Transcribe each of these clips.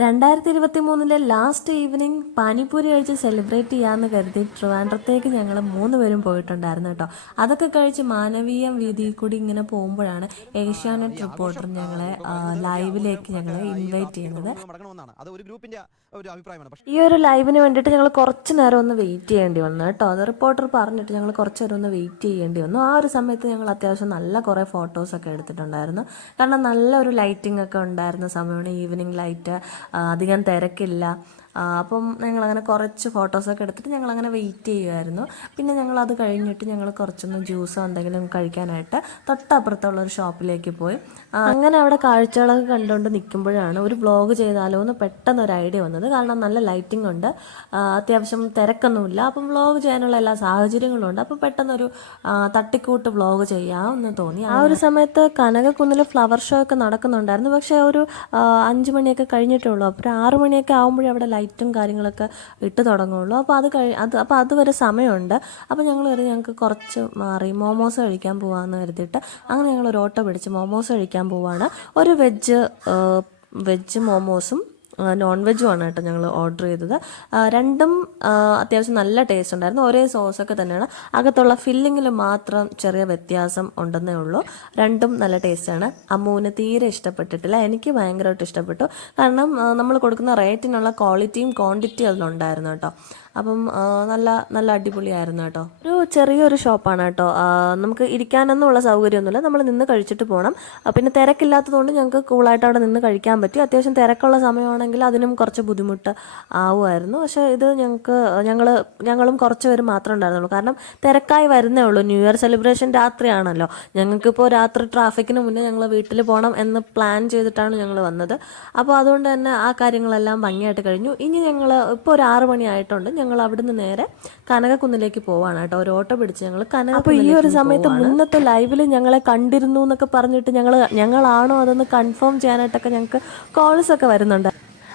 2023 last evening panipuri കഴിച്ച് celebrate ചെയ്യാമെന്ന് കരുതി ട്രിവാൻഡ്രത്തേക്ക് ഞങ്ങൾ 3 പേരും പോയിട്ടുണ്ടായിരുന്നു കേട്ടോ. അതൊക്കെ കഴിച്ച് മാനവീയം വീതിയിൽ കൂടി ഇങ്ങനെ പോകുമ്പോഴാണ് ഏഷ്യാനെറ്റ് റിപ്പോർട്ടർ ഞങ്ങളെ ലൈവിലേക്ക് ഇൻവൈറ്റ് ചെയ്യുന്നത്. ഈ ഒരു ലൈവിന് വേണ്ടിയിട്ട് ഞങ്ങൾ കുറച്ച് നേരം ഒന്ന് വെയിറ്റ് ചെയ്യേണ്ടി വന്നു കേട്ടോ. അത് റിപ്പോർട്ടർ പറഞ്ഞിട്ട് ഞങ്ങൾ കുറച്ച് നേരം ഒന്ന് വെയിറ്റ് ചെയ്യേണ്ടി വന്നു. ആ ഒരു സമയത്ത് ഞങ്ങൾ അത്യാവശ്യം നല്ല കുറേ ഫോട്ടോസൊക്കെ എടുത്തിട്ടുണ്ടായിരുന്നു. കാരണം നല്ലൊരു ലൈറ്റിംഗ് ഒക്കെ ഉണ്ടായിരുന്ന സമയമാണ്, ഈവനിങ് ലൈറ്റ്, അധികം തിരക്കില്ല. അപ്പം ഞങ്ങളങ്ങനെ കുറച്ച് ഫോട്ടോസൊക്കെ എടുത്തിട്ട് ഞങ്ങളങ്ങനെ വെയിറ്റ് ചെയ്യുമായിരുന്നു. പിന്നെ ഞങ്ങളത് കഴിഞ്ഞിട്ട് ഞങ്ങൾ കുറച്ചൊന്ന് ജ്യൂസോ എന്തെങ്കിലും കഴിക്കാനായിട്ട് തൊട്ടപ്പുറത്തുള്ള ഒരു ഷോപ്പിലേക്ക് പോയി. അങ്ങനെ അവിടെ കാഴ്ചകളൊക്കെ കണ്ടുകൊണ്ട് നിൽക്കുമ്പോഴാണ് ഒരു വ്ളോഗ് ചെയ്താലോ എന്ന് പെട്ടെന്ന് ഒരു ഐഡിയ വന്നത്. കാരണം നല്ല ലൈറ്റിംഗ് ഉണ്ട്, അത്യാവശ്യം തിരക്കൊന്നുമില്ല, അപ്പം വ്ളോഗ് ചെയ്യാനുള്ള എല്ലാ സാഹചര്യങ്ങളും ഉണ്ട്. അപ്പോൾ പെട്ടെന്നൊരു തട്ടിക്കൂട്ട് വ്ളോഗ് ചെയ്യാമെന്ന് തോന്നി. ആ ഒരു സമയത്ത് കനകക്കുന്നിൽ ഫ്ലവർ ഷോ ഒക്കെ നടക്കുന്നുണ്ടായിരുന്നു. പക്ഷേ ഒരു 5 മണിയൊക്കെ കഴിഞ്ഞിട്ടേ ഉള്ളൂ. അപ്പോൾ 6 മണിയൊക്കെ ആകുമ്പോഴേ അവിടെ ലൈറ്റും കാര്യങ്ങളൊക്കെ ഇട്ട് തുടങ്ങുള്ളൂ. അപ്പോൾ അപ്പോൾ അതുവരെ സമയമുണ്ട്. അപ്പോൾ ഞങ്ങൾക്ക് കുറച്ച് മാറി മോമോസ് കഴിക്കാൻ പോകാമെന്ന് കരുതിയിട്ട് അങ്ങനെ ഞങ്ങൾ ഒരു ഓട്ടോ പിടിച്ച് മോമോസ് കഴിക്കാൻ പോവാണ്. ഒരു വെജ് മോമോസും നോൺ വെജുമാണ് കേട്ടോ ഞങ്ങൾ ഓർഡർ ചെയ്തത്. രണ്ടും അത്യാവശ്യം നല്ല ടേസ്റ്റ് ഉണ്ടായിരുന്നു. ഒരേ സോസൊക്കെ തന്നെയാണ്, അകത്തുള്ള ഫില്ലിങ്ങിൽ മാത്രം ചെറിയ വ്യത്യാസം ഉണ്ടെന്നേ ഉള്ളൂ. രണ്ടും നല്ല ടേസ്റ്റാണ്. അമ്മുവിന് തീരെ ഇഷ്ടപ്പെട്ടിട്ടില്ല, എനിക്ക് ഭയങ്കരമായിട്ട് ഇഷ്ടപ്പെട്ടു. കാരണം നമ്മൾ കൊടുക്കുന്ന റേറ്റിനുള്ള ക്വാളിറ്റിയും ക്വാണ്ടിറ്റിയും അതിലുണ്ടായിരുന്നു കേട്ടോ. അപ്പം നല്ല അടിപൊളിയായിരുന്നു കേട്ടോ. ഒരു ചെറിയൊരു ഷോപ്പാണ് കേട്ടോ. നമുക്ക് ഇരിക്കാനൊന്നുമുള്ള സൗകര്യമൊന്നുമില്ല, നമ്മൾ നിന്ന് കഴിച്ചിട്ട് പോകണം. പിന്നെ തിരക്കില്ലാത്തതുകൊണ്ട് ഞങ്ങൾക്ക് കൂളായിട്ട് അവിടെ നിന്ന് കഴിക്കാൻ പറ്റി. അത്യാവശ്യം തിരക്കുള്ള സമയമാണെങ്കിൽ അതിനും കുറച്ച് ബുദ്ധിമുട്ട് ആവുമായിരുന്നു. പക്ഷേ ഇത് ഞങ്ങളും കുറച്ച് പേര് മാത്രമേ ഉണ്ടായിരുന്നുള്ളൂ. കാരണം തിരക്കായി വരുന്നേ ഉള്ളൂ. ന്യൂ ഇയർ സെലിബ്രേഷൻ രാത്രിയാണല്ലോ. ഞങ്ങൾക്കിപ്പോൾ രാത്രി ട്രാഫിക്കിന് മുന്നേ ഞങ്ങൾ വീട്ടിൽ പോകണം എന്ന് പ്ലാൻ ചെയ്തിട്ടാണ് ഞങ്ങൾ വന്നത്. അപ്പോൾ അതുകൊണ്ട് തന്നെ ആ കാര്യങ്ങളെല്ലാം ഭംഗിയായിട്ട് കഴിഞ്ഞു. ഇനി ഞങ്ങൾ ഇപ്പോൾ ഒരു 6 മണി ആയിട്ടുണ്ട്. ഞങ്ങൾ അവിടുന്ന് നേരെ കനകക്കുന്നിലേക്ക് പോവാണ് കേട്ടോ. ഒരു ഓട്ടോ പിടിച്ച് ഞങ്ങൾ അപ്പോൾ ഈ ഒരു സമയത്ത് മുന്നത്തെ ലൈവിൽ ഞങ്ങളെ കണ്ടിരുന്നു എന്നൊക്കെ പറഞ്ഞിട്ട് ഞങ്ങളാണോ അതൊന്ന് കൺഫേം ചെയ്യാനായിട്ടൊക്കെ ഞങ്ങൾക്ക് കോൾസൊക്കെ വരുന്നുണ്ട്.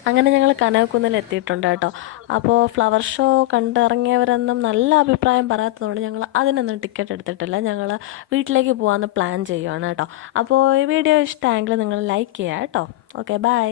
അങ്ങനെ ഞങ്ങൾ കനകക്കുന്നിൽ എത്തിയിട്ടുണ്ട് കേട്ടോ. അപ്പോൾ ഫ്ലവർ ഷോ കണ്ടിറങ്ങിയവരൊന്നും നല്ല അഭിപ്രായം പറയാത്തതുകൊണ്ട് ഞങ്ങൾ അതിനൊന്നും ടിക്കറ്റ് എടുത്തിട്ടില്ല. ഞങ്ങൾ വീട്ടിലേക്ക് പോകാമെന്ന് പ്ലാൻ ചെയ്യുവാണ് കേട്ടോ. അപ്പോൾ ഈ വീഡിയോ ഇഷ്ടമായെങ്കിൽ നിങ്ങൾ ലൈക്ക് ചെയ്യുക കേട്ടോ. Okay, by.